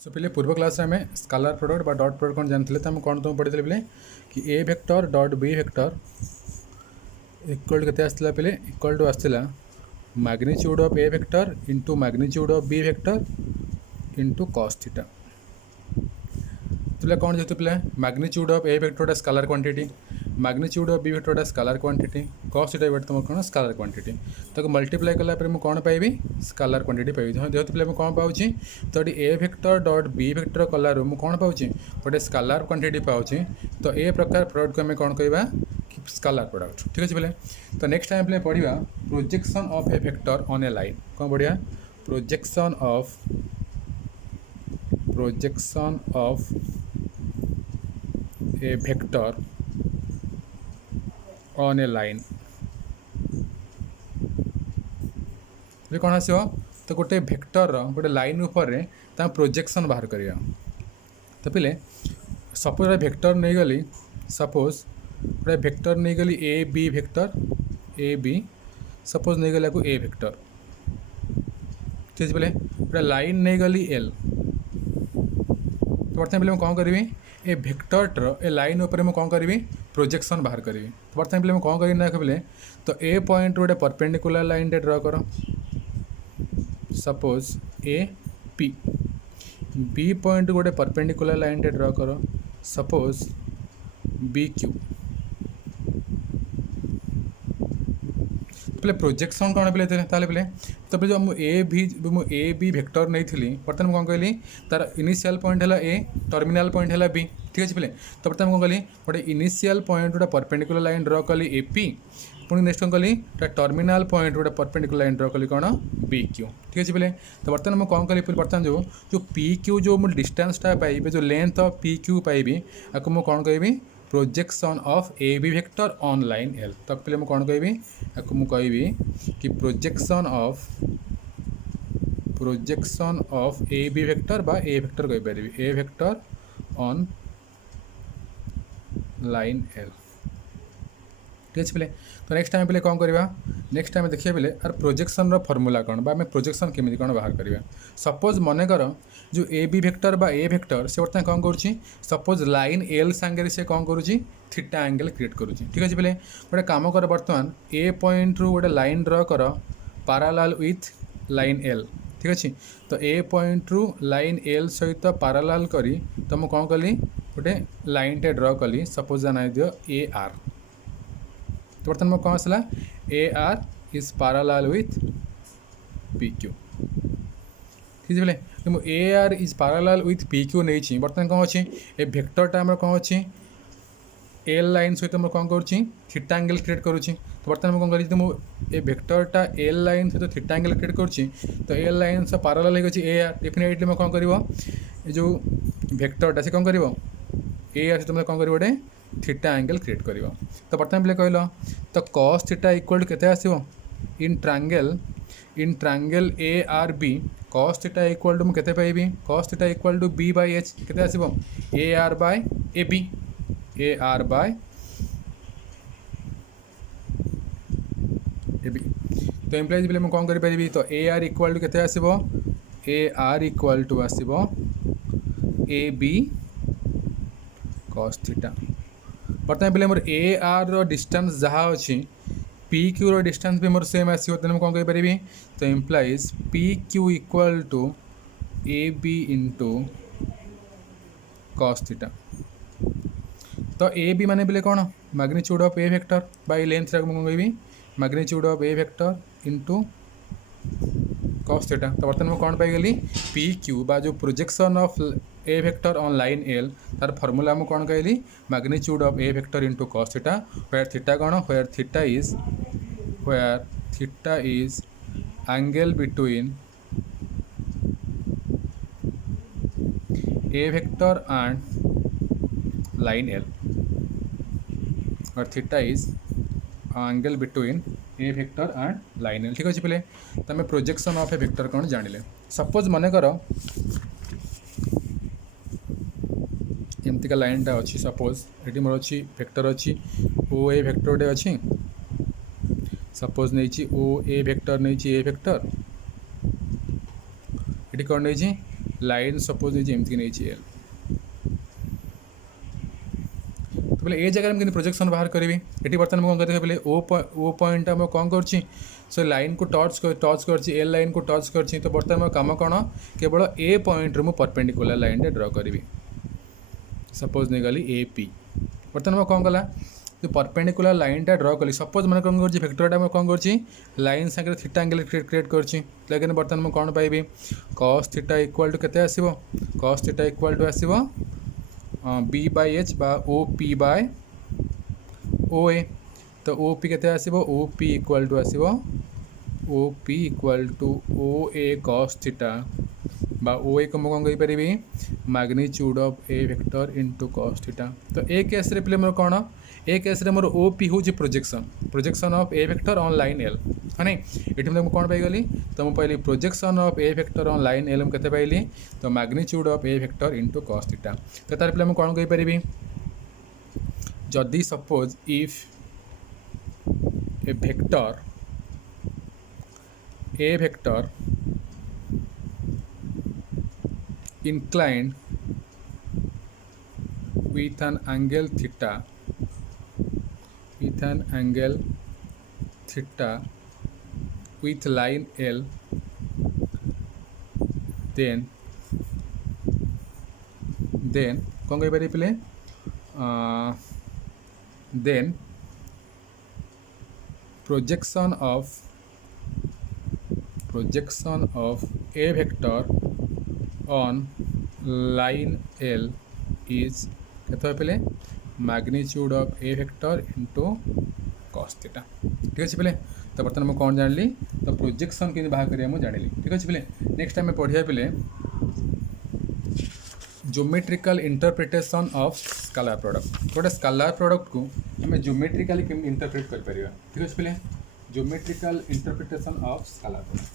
सो पहले पूर्व क्लास में आम स्केलर प्रोडक्ट बा डॉट प्रोडक्ट कौन जानते तो आम कौन तुम पढ़ी पे कि A vector dot B vector equal के आसला पे इक्वल टू आसला magnitude of A vector into magnitude of B vector into cos theta. तो कौन जेहतु पे magnitude of A vector scalar quantity magnitude of B vector scalar quantity cos theta vector तुम कौन स्केलर क्वांटिटी तो multiply कलापर मुझे कौन पाइबी स्केलर क्वांटिटी पाइबी जेहतु पे कौन पाऊँ तो ए वेक्टर डॉट बी वेक्टर कलारू मुझे कौन पाऊँ गोटे स्केलर क्वांटिटी पाऊँ तो ए प्रकार प्रोडक्ट को आम कौन कहवा कि स्केलर प्रोडक्ट। ठीक अच्छे पे तो नेक्स्ट टाइम पे पढ़ा projection of A vector on A line कौन पढ़िया projection of A vector on A line कौन आस तो गोटे वेक्टर गोटे लाइन उपर प्रोजेक्शन बाहर करिया तो पे सपोज वेक्टर नहीं गली सपोज गोटे वेक्टर नहीं गली A B vector A B suppose नहीं गला को ए वेक्टर ठीक है गोटे लाइन नहीं गली एल तो बर्तमान पे कौन करी ए वेक्टर ए लाइन उपर मुझे कौन करी प्रोजेक्शन बाहर करी तो बर्तमान पे कौन करी देखिए तो ए पॉइंट गोटे परपेंडिकुलर लाइन ड्र कर suppose A P B point गोटे परपेंडिकुलर लाइन ड्र कर सपोज बी क्यू पे प्रोजेक्शन कौन पे पे तो पे जो मुझे ए बी वेक्टर नहीं थी बर्तमान कौन कहली तार इनिशियल पॉइंट है ए टर्मिनाल पॉइंट है बी ठीक अच्छे पे तो बर्तमान कौन कहली गोटे इनिशियल पॉइंट गोटे परपेंडिकुलर लाइन ड्र कली ए पी पुणी नेक्स्ट कौन कली टर्मिनाल पॉइंट गोटे परपेंडिकुलर लाइन ड्र कली कौन बी क्यू ठीक अच्छे पे तो बर्तमान मुझे कौन कली बर्तमान जो पी क्यू जो मुझे डिस्टेंसटा पाइबे जो लेंथ ऑफ पी क्यू पाइबी आपको मुझे कौन कहबी projection of A B vector on line L तो पे मुझे कौन कहबी आपको मुझे कहबी कि projection of A B vector बा ए वेक्टर कह पारि A vector on line L ठीक अच्छे पे तो नेक्स्ट टाइम पे कौन करवा नेक्स्ट टाइम देखिए पे आर प्रोजेक्शन फॉर्मूला कौन बा प्रोजेक्शन केमी कौन बाहर करवा सपोज मनेकर जो ए बी वेक्टर बा ए वेक्टर से बर्तमान कौन करुँची सपोज लाइन एल सांगे से कौन करुँची थीटा एंगल क्रिएट करुँची ठीक अच्छे पे गोटे कम कर बर्तमान ए पॉइंट रू गोटे लाइन ड्र कर पैरेलल विथ लाइन एल ठीक अच्छे तो ए पॉइंट रू लाइन एल सहित पैरेलल करी तो मुझे कौन कली गोटे लाइन टे ड्र कली सपोज जाना दियो ए आर तो बर्तमान कौन आसला A R is parallel with P Q ठीक है पे A R is parallel with P Q नहीं बर्तमान कौन अच्छी ए वेक्टरटा आम कौन अच्छी एल लाइन सहित मैं कौन करुँची थीटा एंगल क्रिएट करुँची तो बर्तमान कौन करी मुझे ए वेक्टरटा एल लाइन सहित थीटा एंगल क्रिएट करुँची तो एल लाइन से पैरेलल हो ए आर डेफिनेटली मैं कौन कर जो वेक्टरटा से कौन कर ए आर सहित मैं कौन कर गोटे थीटा एंगल क्रिएट कर तो बर्तमान पे कहल तो कॉस थीटा इक्वल टू केते आसिबो in triangle A R B cos theta equal to मुझे पाइबी cos theta equal to B by H केते आसिबो A R by A B तो एम्प्लाइज बेले मुझे कौन करी तो ए आर इक्वल टू केते आसिबो ए आर इक्वल टू आसिबो ए बी कॉस थीटा बर्तमान पे मोर ए आर डिस्टेंस जहाँ अच्छी पी क्यू रो डिस्टेंस भी मोर सेम आसो तो कौन कही तो implies P Q equal to A B into cos theta तो ए बी माने बोले कौन magnitude of A vector by length कौन कही magnitude of A vector into cos theta तो बर्तमान मुझे कौन पाईगली पी क्यू बा जो projection of A vector on line L तार फॉर्मूला मुझे कौन कहली magnitude of A vector into cos theta where theta कौन where theta is angle between A vector and line L और theta is angle between A vector and line L ठीक अच्छे पे तो आम प्रोजेक्शन ऑफ ए वेक्टर कौन जानिले suppose मनेकर एमतीका लाइनटा अच्छी suppose ये मोर अच्छी वेक्टर अच्छी ओ ए वेक्टर अच्छी सपोज नहीं ओ ए वेक्टर नहीं ए वेक्टर ये कौन नहीं लाइन सपोज नहीं एमती नहीं एल। तो बोले ए जगह में प्रोजेक्शन बाहर करी ये बर्तमान मुझे करें बोले ओ पॉइंट मैं कौन कर सो लाइन को टच कर एल लाइन को टच कर तो बर्तमान मो कम कौन केवल ए पॉइंट रू परपेंडिकुलर लाइन ड्र करी सपोज नहीं गली ए पी बर्तमान मैं कौन कला जो परपेंडिकुलर लाइन टा ड्र कली सपोज मैंने कौन कर वेक्टरटा मैं कौन कर लाइन सागर थीटा एंगल क्रिएट कर बर्तमान मैं कौन पाइबी cos थीटा इक्वल टू केते आसीबो cos थीटा इक्वल टू आसीबो बी बाय एच बा ओ पी बाय ओ ए तो ओ पी केते आसीबो ओ पी इक्वल टू आसीबो O P equal to O A cos theta बा ओ ए को मैं कौन कहीपरि magnitude of A vector into cos theta. तो ए केस रे पिले मोर कौन ए केस रे मोर ओ पी हूँ projection of A vector on line L है नहीं ये मुझे कौन पाइगली तो मुझे पाइली projection of A vector on line L मुझे पाइली तो magnitude of A vector into cos theta. तो तार पिले कौन कहीपरि जदि suppose if A vector inclined with an angle theta with line L then कौन कही पारे then projection of a vector on line L is कहते पे magnitude of A vector into cos theta. ठीक अच्छे पे तो बर्तमान मुझे कौन जानी तो प्रोजेक्शन के बाहर करिया मुझे जानी। ठीक अच्छे पे नेक्स्ट टाइम पढ़िया पे geometrical interpretation of scalar product गोटे स्केलर प्रोडक्ट को आम ज्योमेट्रिकली केमती इंटरप्रेट कर पारिबा। ठीक अच्छे पे geometrical interpretation of scalar product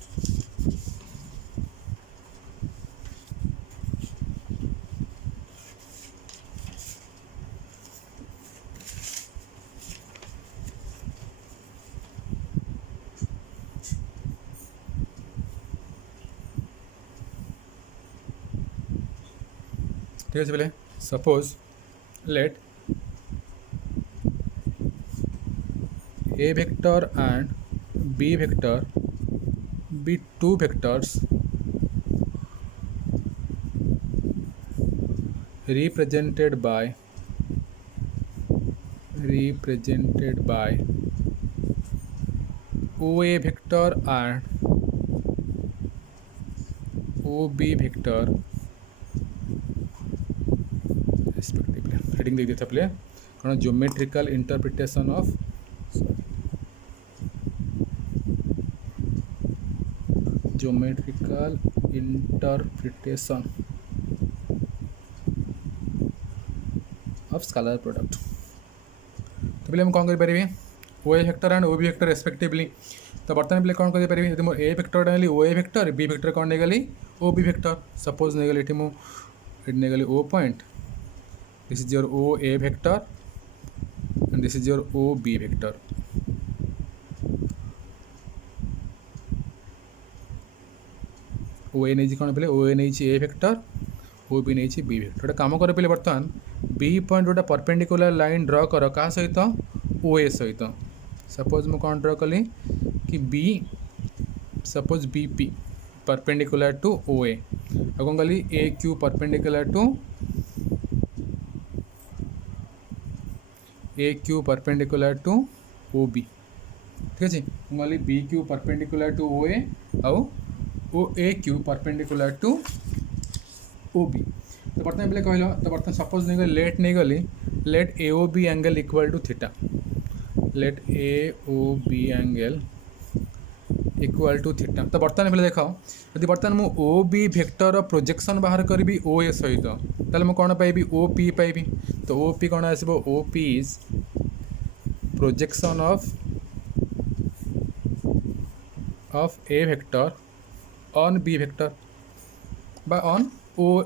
ठीक है बोले suppose let A vector and B vector be two vectors represented by OA vector and OB vector respectively। Heading दे दिया प्ले कौन geometrical interpretation of of scalar product. तो पहले हम कौन कर पारे O A vector and O B vector respectively. तो बर्तमान पहले कौन कर पारे यदि ए वेक्टर नेली O A vector B vector कौन नहीं गली ओ बी वेक्टर सपोज नहीं गली ये नहीं गली O point this is your O A vector and this is your O B vector. O A नहीं कौन पे ओ ए नहीं ए वेक्टर ओ बी नहीं बी वेक्टर। गोटे कम कर पे बर्तमान बी पॉइंट गोटे परपेंडिकुलर लाइन ड्र कर क्या सहित ओ ए सहित सपोज मुझे कौन ड्र कली कि B suppose B P perpendicular to O A कौन कली A Q perpendicular to O B. ठीक अच्छे मुझे B Q perpendicular to O A आउ O A Q perpendicular to O B. तो बर्तमान पे कहल तो बर्तमान सपोज नहीं गली let A O B angle equal to theta let A O B angle equal to theta. तो बर्तमान पे देख यदि बर्तमान मुझे ओ बी वेक्टर प्रोजेक्शन बाहर करी ओ ए सहित ताले कौन पाइबी ओ पी पाइबी। तो ओ पी कौन आसो O P is projection of A vector on B vector बा on O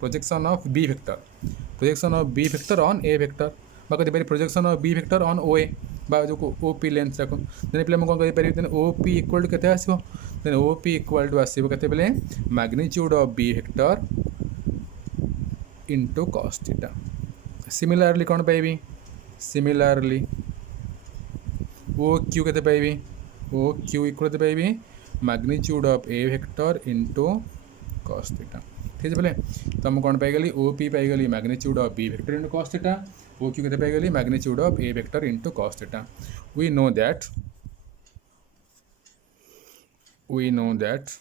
projection of B vector on A vector कभी projection of B vector on O A. जो ओ पी लेंथ रख देन पे कौन करें then O P equal to केते आसीबो then O P equal to आसीबो केते बेले magnitude of B vector into cos theta similarly कौन पाइबी सिमिलरली ओ क्यू केते पाइबी ओ क्यू इक्वल केते पाइबी magnitude of A vector into cos theta ठीक है बोले तो हम कौन पाइगली ओ पी पाइगली magnitude of B vector into cos theta O Q केते पाइगली magnitude of A vector into cos theta we know that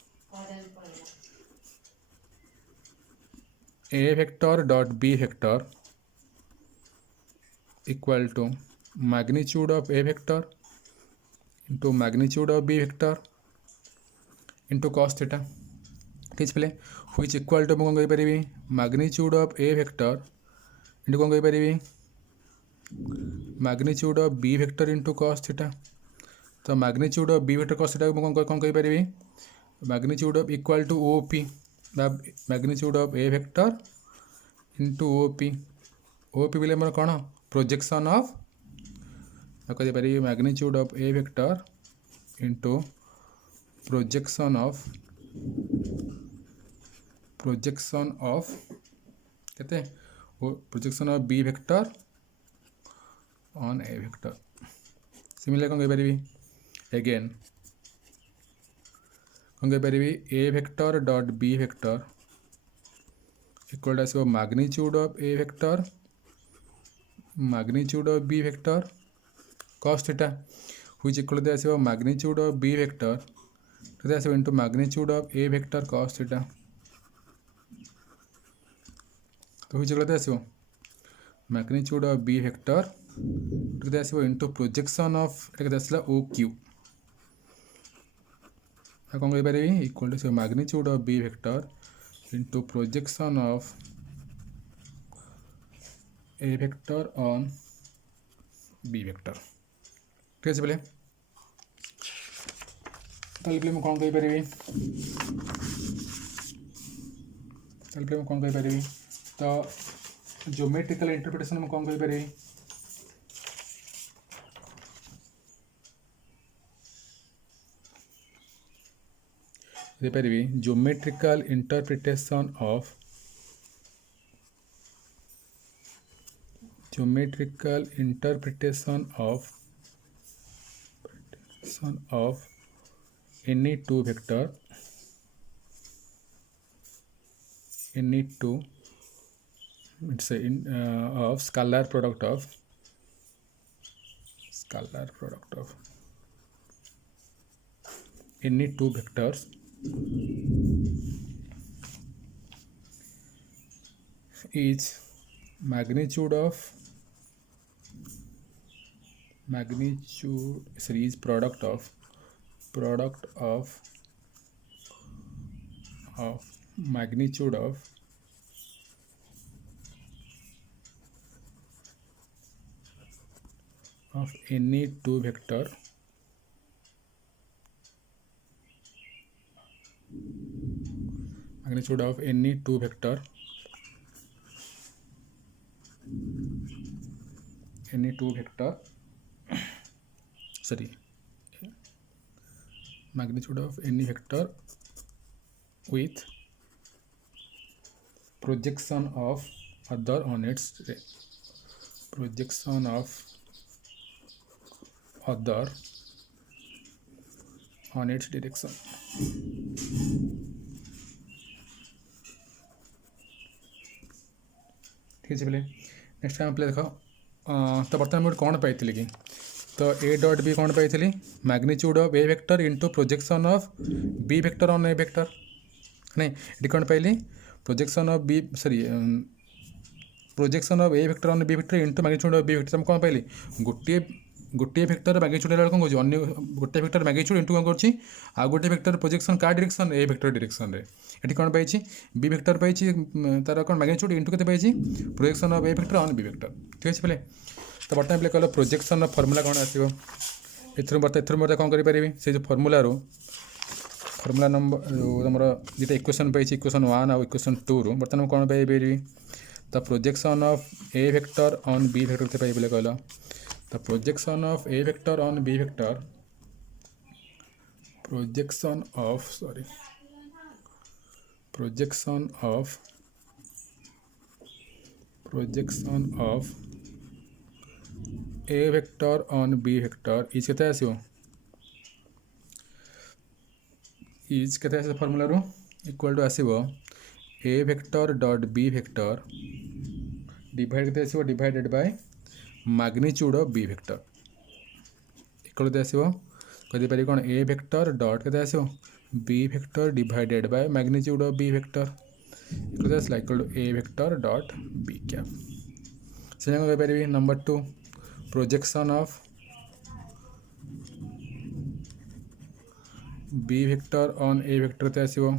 a vector dot b vector equal to magnitude of a vector into magnitude of b vector into cos theta ठीक है which equal to कौन कहि magnitude of a vector into कौन कहि magnitude of b vector into cos theta तो magnitude of b vector cos theta कौन कहि magnitude of equal to op magnitude of a vector into op बोले मोर कौन projection of कही magnitude of a vector into projection of कहते projection of b vector on a vector similar कौन कही again कौन कही a vector dot b vector equal to आसो magnitude of a vector magnitude of b vector cos theta which equal to आसो magnitude of b vector तो आसो into magnitude of a vector cos theta तो which equal to आसो magnitude of b vector तो आसो into projection of एटा आसला o q कौन कही equal to magnitude of b vector into projection of a vector on b vector ठीक है बोले ताले मैं कौन कही कौन कही तो ज्योमेट्रिकल इंटरप्रिटेशन में कौन कही geometrical interpretation of any two vector it's a of scalar product of any two vectors is is product of magnitude of any two vector magnitude of any two vector sorry magnitude of any vector with projection of other on its projection of other on its direction ठीक है बोले next time पे देखो तो बर्तमान मुझे कौन पाई कि तो ए डॉट बी कौन पाई magnitude of A vector into projection of B vector on A vector नहीं ये कौन पाइली projection of B sorry projection of A vector on B vector into magnitude of B vector कौन पाइली गोटे वेक्टर मैग्नीट्यूड कौन कौन अन्य गोटे वेक्टर मैग्नीट्यूड इंटू कौन कर आ गोटे वेक्टर प्रोजेक्शन का डायरेक्शन ए वेक्टर डायरेक्शन रे ये कौन पाई बी वेक्टर पाई तार कौन मैग्नीट्यूड इंटू के projection of A vector on B vector ठीक है पे तो बर्तमान पे कहल प्रोजेक्शन फर्मूला कौन आसो एथर कौन करें से जो फर्मूला नंबर तुम दुटा इक्वेशन पाई इक्वेशन 1 और इक्वेशन 2 रु बर्तमान कौन पाई तो projection of A vector on B vector के पाई कहल the projection of A vector on B vector, projection of A vector on B vector is केते आसीबो इज केते आसे फॉर्मूला रो इक्वल टू आसीबो A vector dot B vector divide केते आसीबो divided by magnitude of B vector equal to आसीबो कदि पारि कोन A vector dot केते आसीबो B vector divided by magnitude of B vector equal to A vector dot B cap से कहि पारि number 2 projection of B vector on A vector ते आसीबो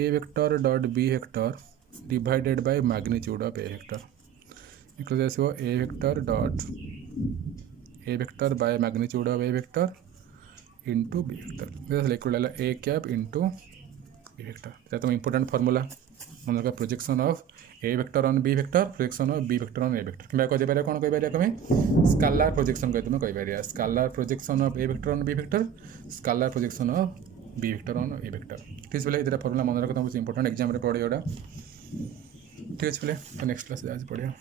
A vector dot B vector divided by magnitude of A vector equal to आसीबो A vector dot A vector by magnitude of A vector into B vector this equal A cap into B vector that is important formula मन का projection of A vector on B vector projection of B vector on A vector किबा कहि पारे कोन कहि पारे कमे scalar projection कहि तुम कहि पारे scalar projection of A vector on B vector scalar projection of B vector on A vector ठीक है इधर फार्मूला मन रखता बहुत इंपोर्टेंट एग्जाम रे पड़े एटा ठीक है नेक्स्ट क्लास आज पढ़िया।